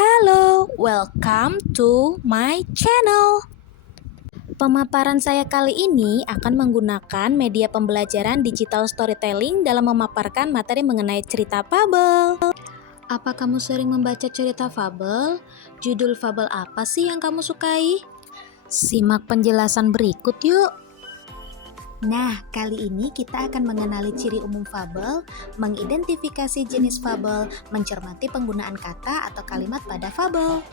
Halo, welcome to my channel. Pemaparan saya kali ini akan menggunakan media pembelajaran digital storytelling dalam memaparkan materi mengenai cerita fabel. Apa kamu sering membaca cerita fabel? Judul fabel apa sih yang kamu sukai? Simak penjelasan berikut yuk. Nah, kali ini kita akan mengenali ciri umum fabel, mengidentifikasi jenis fabel, mencermati penggunaan kata atau kalimat pada fabel.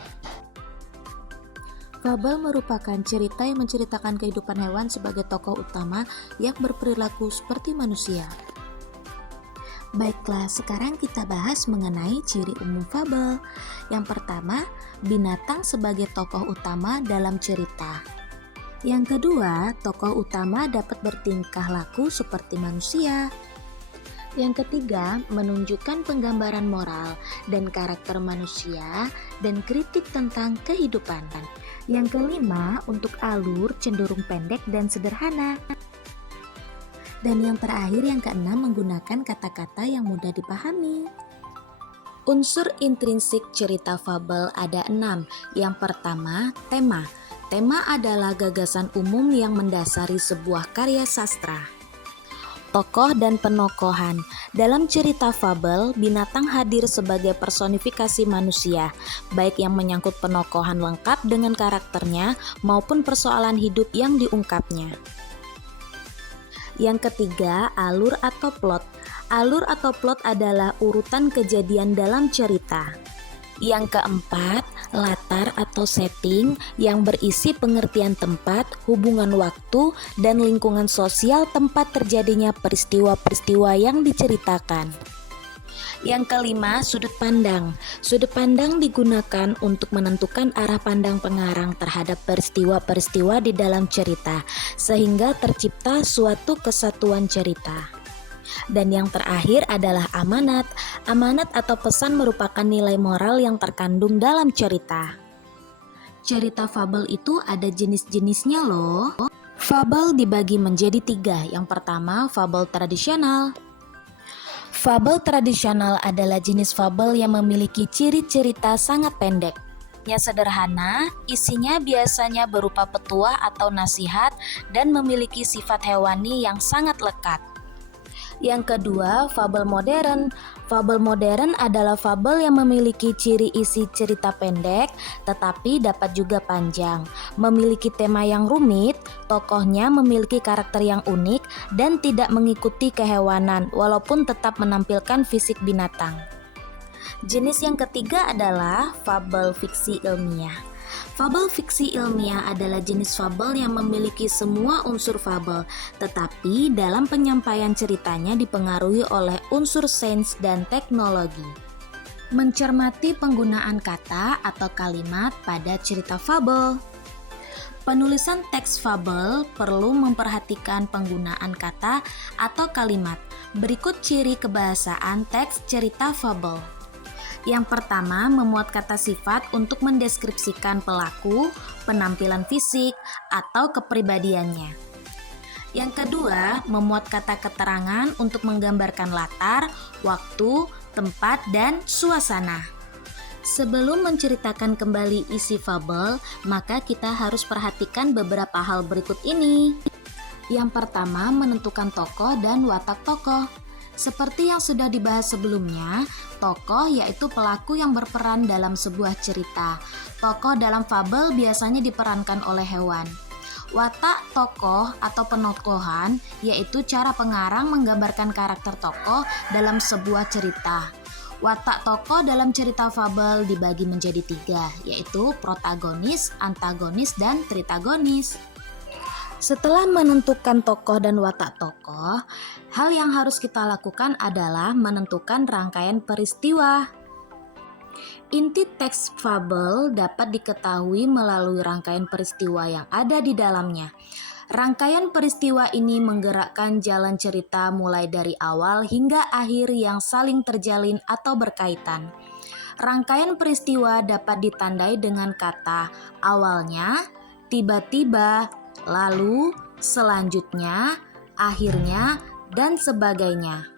Fabel merupakan cerita yang menceritakan kehidupan hewan sebagai tokoh utama yang berperilaku seperti manusia. Baiklah, sekarang kita bahas mengenai ciri umum fabel. Yang pertama, binatang sebagai tokoh utama dalam cerita. Yang kedua, tokoh utama dapat bertingkah laku seperti manusia. Yang ketiga, menunjukkan penggambaran moral dan karakter manusia dan kritik tentang kehidupan. Yang kelima, untuk alur cenderung pendek dan sederhana. Dan yang terakhir, yang keenam, menggunakan kata-kata yang mudah dipahami. Unsur intrinsik cerita fabel ada 6. Yang pertama, tema. Tema adalah gagasan umum yang mendasari sebuah karya sastra. Tokoh dan penokohan. Dalam cerita fabel, binatang hadir sebagai personifikasi manusia, baik yang menyangkut penokohan lengkap dengan karakternya maupun persoalan hidup yang diungkapnya. Yang ketiga, alur atau plot. Alur atau plot adalah urutan kejadian dalam cerita. Yang keempat, latar atau setting yang berisi pengertian tempat, hubungan waktu, dan lingkungan sosial tempat terjadinya peristiwa-peristiwa yang diceritakan. Yang kelima, sudut pandang. Sudut pandang digunakan untuk menentukan arah pandang pengarang terhadap peristiwa-peristiwa di dalam cerita, sehingga tercipta suatu kesatuan cerita. Dan yang terakhir adalah amanat. Amanat atau pesan merupakan nilai moral yang terkandung dalam cerita. Cerita fabel itu ada jenis-jenisnya loh. Fabel dibagi menjadi 3. Yang pertama, fabel tradisional. Fabel tradisional adalah jenis fabel yang memiliki ciri cerita sangat pendek. Yang sederhana, isinya biasanya berupa petuah atau nasihat dan memiliki sifat hewani yang sangat lekat. Yang kedua, fabel modern. Fabel modern adalah fabel yang memiliki ciri isi cerita pendek, tetapi dapat juga panjang. Memiliki tema yang rumit, tokohnya memiliki karakter yang unik, dan tidak mengikuti kehewanan, walaupun tetap menampilkan fisik binatang. Jenis yang ketiga adalah fabel fiksi ilmiah. Fabel fiksi ilmiah adalah jenis fabel yang memiliki semua unsur fabel, tetapi dalam penyampaian ceritanya dipengaruhi oleh unsur sains dan teknologi. Mencermati penggunaan kata atau kalimat pada cerita fabel. Penulisan teks fabel perlu memperhatikan penggunaan kata atau kalimat. Berikut ciri kebahasaan teks cerita fabel. Yang pertama, memuat kata sifat untuk mendeskripsikan pelaku, penampilan fisik, atau kepribadiannya. Yang kedua, memuat kata keterangan untuk menggambarkan latar, waktu, tempat, dan suasana. Sebelum menceritakan kembali isi fabel, maka kita harus perhatikan beberapa hal berikut ini. Yang pertama, menentukan tokoh dan watak tokoh. Seperti yang sudah dibahas sebelumnya, tokoh yaitu pelaku yang berperan dalam sebuah cerita. Tokoh dalam fabel biasanya diperankan oleh hewan. Watak tokoh atau penokohan yaitu cara pengarang menggambarkan karakter tokoh dalam sebuah cerita. Watak tokoh dalam cerita fabel dibagi menjadi 3, yaitu protagonis, antagonis, dan tritagonis. Setelah menentukan tokoh dan watak tokoh, hal yang harus kita lakukan adalah menentukan rangkaian peristiwa. Inti teks fabel dapat diketahui melalui rangkaian peristiwa yang ada di dalamnya. Rangkaian peristiwa ini menggerakkan jalan cerita mulai dari awal hingga akhir yang saling terjalin atau berkaitan. Rangkaian peristiwa dapat ditandai dengan kata awalnya, tiba-tiba, lalu, selanjutnya, akhirnya, dan sebagainya.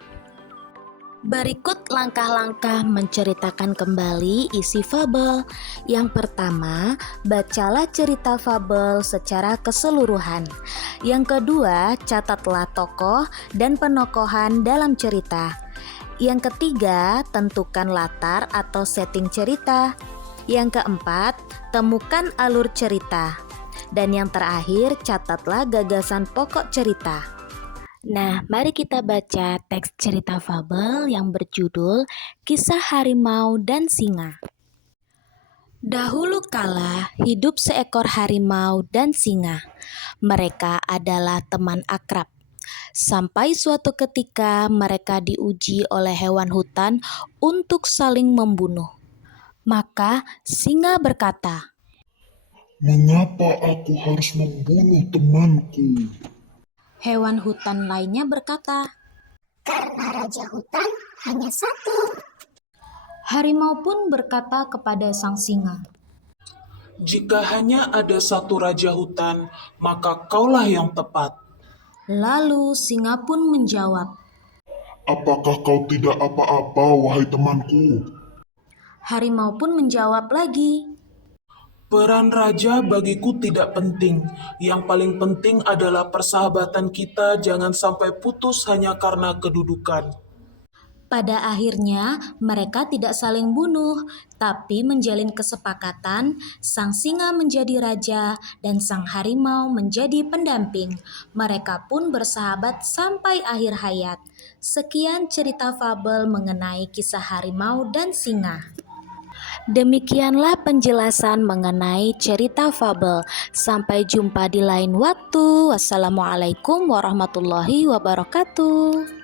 Berikut langkah-langkah menceritakan kembali isi fabel. Yang pertama, bacalah cerita fabel secara keseluruhan. Yang kedua, catatlah tokoh dan penokohan dalam cerita. Yang ketiga, tentukan latar atau setting cerita. Yang keempat, temukan alur cerita. Dan yang terakhir, catatlah gagasan pokok cerita. Nah, mari kita baca teks cerita fabel yang berjudul Kisah Harimau dan Singa. Dahulu kala hidup seekor harimau dan singa. Mereka adalah teman akrab. Sampai suatu ketika mereka diuji oleh hewan hutan untuk saling membunuh. Maka singa berkata, "Mengapa aku harus membunuh temanku?" hewan hutan lainnya berkata, Karena raja hutan hanya satu. harimau pun berkata kepada sang singa, Jika hanya ada satu raja hutan, maka kaulah yang tepat. lalu singa pun menjawab, "Apakah kau tidak apa-apa, wahai temanku?" harimau pun menjawab lagi, Peran raja bagiku tidak penting. Yang paling penting adalah persahabatan kita jangan sampai putus hanya karena kedudukan. pada akhirnya mereka tidak saling bunuh, tapi menjalin kesepakatan. Sang singa menjadi raja dan sang harimau menjadi pendamping. Mereka pun bersahabat sampai akhir hayat. Sekian cerita fabel mengenai kisah harimau dan singa. Demikianlah penjelasan mengenai cerita fabel. Sampai jumpa di lain waktu. Wassalamualaikum warahmatullahi wabarakatuh.